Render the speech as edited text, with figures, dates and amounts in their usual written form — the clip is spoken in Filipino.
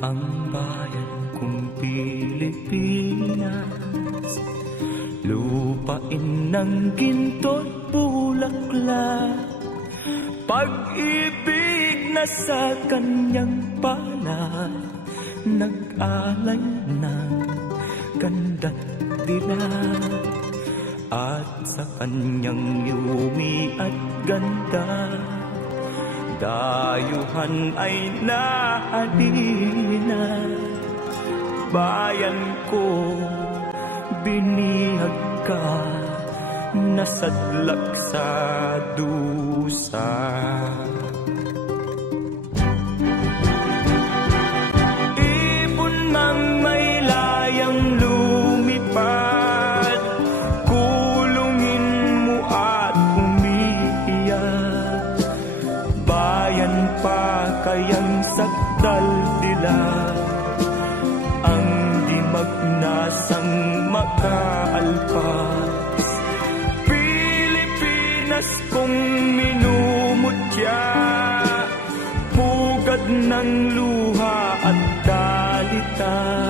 ang bayan kong Pilipinas, lupain ng ginto't bulaklak, pag-ibig na sa kanyang palad, nag-alay ng ganda't dilag, at sa kanyang yumi at ganda, dayuhan ay nahalina. Bayan ko, binihag ka, nasadlak sa dusa. Ibon mang may layang lumipad, kulungin mo at umiiyak. Bayan pa kayang sakdal dilag, ang di magnasang makaalpas. Pilipinas kong minumutya, pugad ng luha at dalita.